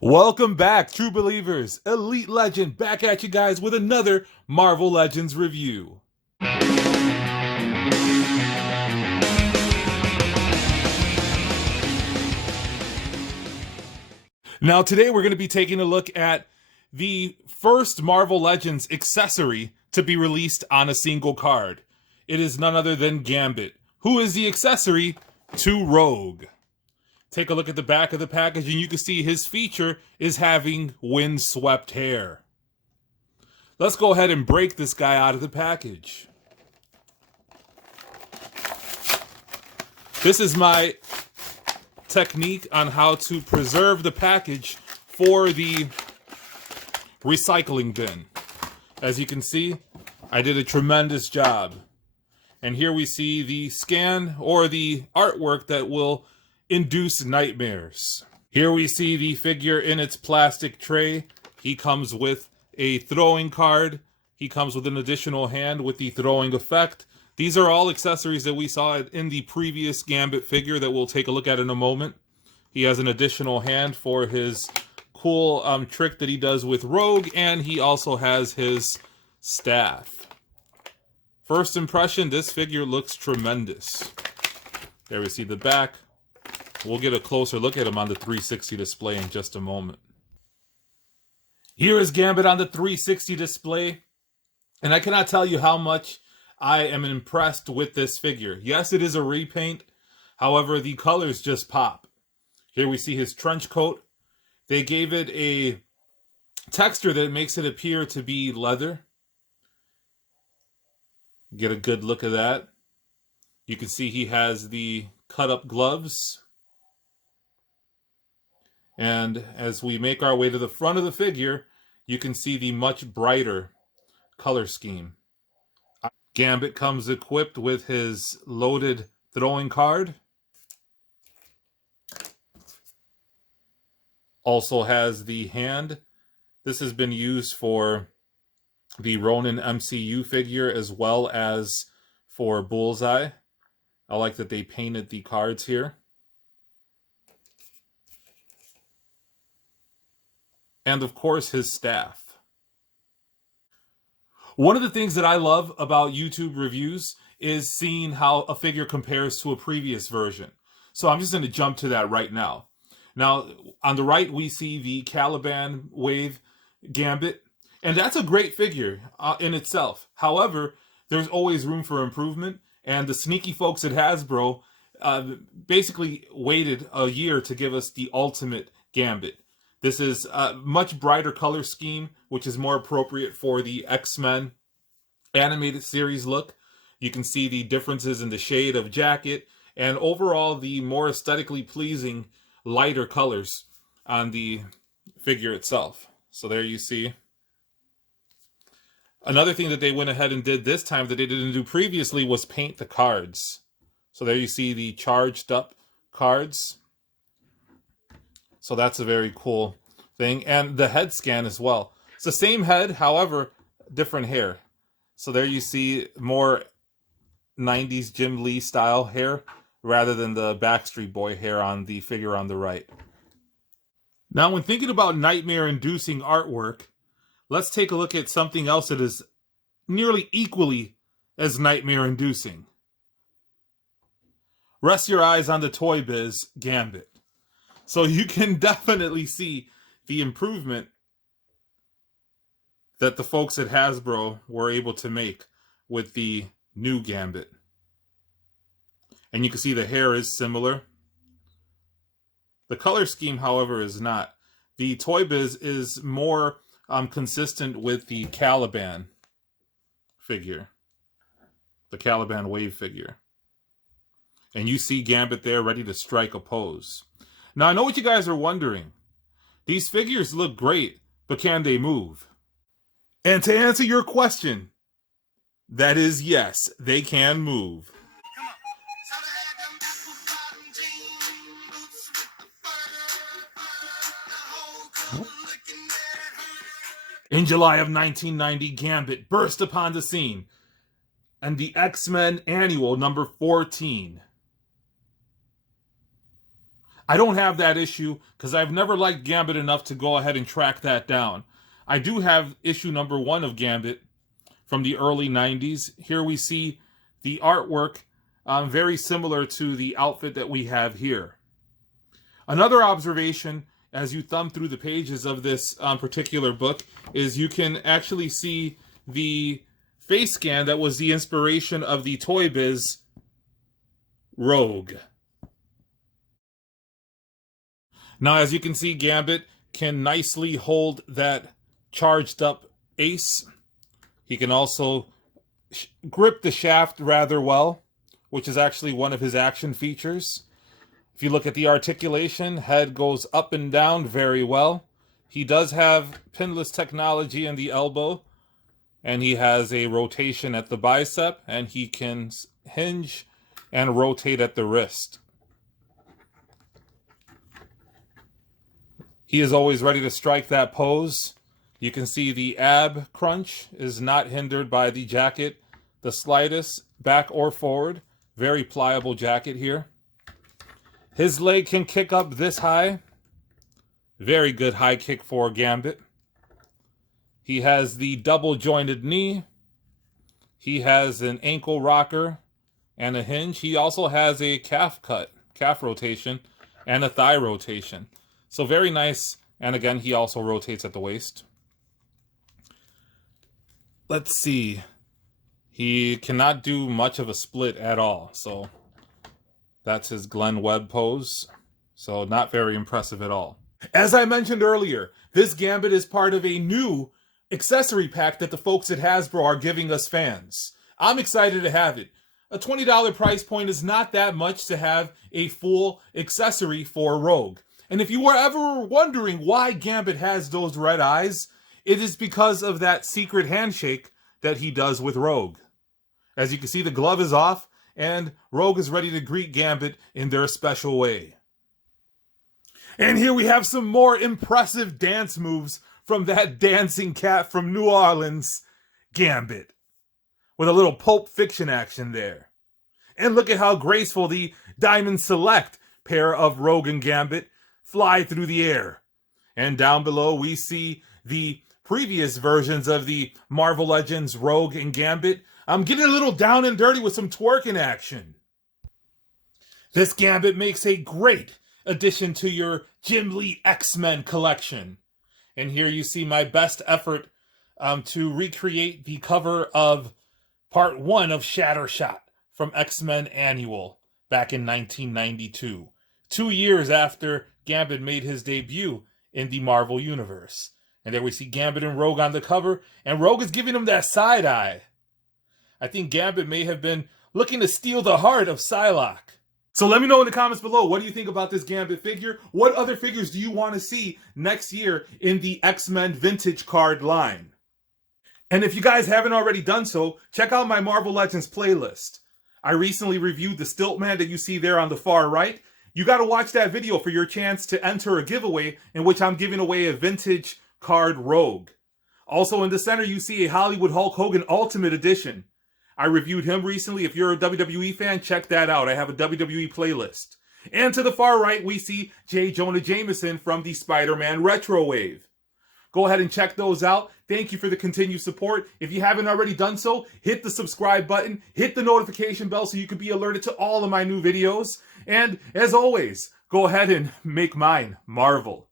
Welcome back, true believers. Elite Legend back at you guys with another Marvel Legends review. Now today we're going to be taking a look at the first Marvel Legends accessory to be released on a single card. It is none other than Gambit, who is the accessory to Rogue. Take a look at the back of the package and you can see his feature is having windswept hair. Let's go ahead and break this guy out of the package. This is my technique on how to preserve the package for the recycling bin. As you can see, I did a tremendous job. And here we see the scan or the artwork that will induce nightmares. Here we see the figure in its plastic tray. He comes with a throwing card. He comes with an additional hand with the throwing effect. These are all accessories that we saw in the previous Gambit figure that we'll take a look at in a moment. He has an additional hand for his cool trick that he does with Rogue, and he also has his staff. First impression, this figure looks tremendous. There we see the back. We'll get a closer look at him on the 360 display in just a moment. Here is Gambit on the 360 display, and I cannot tell you how much I am impressed with this figure. Yes, it is a repaint. However, the colors just pop. Here we see his trench coat. They gave it a texture that makes it appear to be leather. Get a good look at that. You can see he has the cut-up gloves. And as we make our way to the front of the figure, you can see the much brighter color scheme. Gambit comes equipped with his loaded throwing card. Also has the hand. This has been used for the Ronin MCU figure as well as for Bullseye. I like that they painted the cards here. And of course, his staff. One of the things that I love about YouTube reviews is seeing how a figure compares to a previous version. So I'm just going to jump to that right now. Now, on the right, we see the Caliban Wave Gambit, and that's a great figure in itself. However, there's always room for improvement, and the sneaky folks at Hasbro basically waited a year to give us the ultimate Gambit. This is a much brighter color scheme, which is more appropriate for the X-Men animated series look. You can see the differences in the shade of jacket and overall the more aesthetically pleasing lighter colors on the figure itself. So there you see. Another thing that they went ahead and did this time that they didn't do previously was paint the cards. So there you see the charged up cards. So that's a very cool thing. And the head scan as well. It's the same head, however, different hair. So there you see more 90s Jim Lee style hair rather than the Backstreet Boy hair on the figure on the right. Now, when thinking about nightmare-inducing artwork, let's take a look at something else that is nearly equally as nightmare-inducing. Rest your eyes on the Toy Biz Gambit. So you can definitely see the improvement that the folks at Hasbro were able to make with the new Gambit. And you can see the hair is similar. The color scheme, however, is not. The Toy Biz is more consistent with the Caliban figure. The Caliban Wave figure. And you see Gambit there ready to strike a pose. Now, I know what you guys are wondering. These figures look great, but can they move? And to answer your question, that is yes, they can move. In July of 1990, Gambit burst upon the scene, and the X-Men Annual number 14. I don't have that issue because I've never liked Gambit enough to go ahead and track that down. I do have issue number 1 of Gambit from the early 90s. Here we see the artwork very similar to the outfit that we have here. Another observation as you thumb through the pages of this particular book is you can actually see the face scan that was the inspiration of the Toy Biz Rogue. Now, as you can see, Gambit can nicely hold that charged up ace. He can also grip the shaft rather well, which is actually one of his action features. If you look at the articulation, head goes up and down very well. He does have pinless technology in the elbow, and he has a rotation at the bicep, and he can hinge and rotate at the wrist. He is always ready to strike that pose. You can see the ab crunch is not hindered by the jacket the slightest, back or forward. Very pliable jacket here. His leg can kick up this high. Very good high kick for Gambit. He has the double jointed knee. He has an ankle rocker and a hinge. He also has a calf rotation, and a thigh rotation. So very nice. And again, he also rotates at the waist. Let's see. He cannot do much of a split at all. So that's his Glenn Webb pose. So not very impressive at all. As I mentioned earlier, this Gambit is part of a new accessory pack that the folks at Hasbro are giving us fans. I'm excited to have it. A $20 price point is not that much to have a full accessory for Rogue. And if you were ever wondering why Gambit has those red eyes, it is because of that secret handshake that he does with Rogue. As you can see, the glove is off, and Rogue is ready to greet Gambit in their special way. And here we have some more impressive dance moves from that dancing cat from New Orleans, Gambit, with a little Pulp Fiction action there. And look at how graceful the Diamond Select pair of Rogue and Gambit fly through the air. And down below we see the previous versions of the Marvel Legends Rogue and Gambit. I'm getting a little down and dirty with some twerking action. This Gambit makes a great addition to your Jim Lee X-Men collection. And here you see my best effort to recreate the cover of Part 1 of Shattershot from X-Men Annual back in 1992. 2 years after Gambit made his debut in the Marvel Universe. And there we see Gambit and Rogue on the cover, and Rogue is giving him that side eye. I think Gambit may have been looking to steal the heart of Psylocke. So let me know in the comments below, what do you think about this Gambit figure? What other figures do you want to see next year in the X-Men vintage card line? And if you guys haven't already done so, check out my Marvel Legends playlist. I recently reviewed the Stiltman that you see there on the far right. You got to watch that video for your chance to enter a giveaway in which I'm giving away a vintage card Rogue. Also in the center, you see a Hollywood Hulk Hogan Ultimate Edition. I reviewed him recently. If you're a WWE fan, check that out. I have a WWE playlist. And to the far right, we see J. Jonah Jameson from the Spider-Man Retro Wave. Go ahead and check those out. Thank you for the continued support. If you haven't already done so, hit the subscribe button, hit the notification bell so you can be alerted to all of my new videos. And as always, go ahead and make mine Marvel.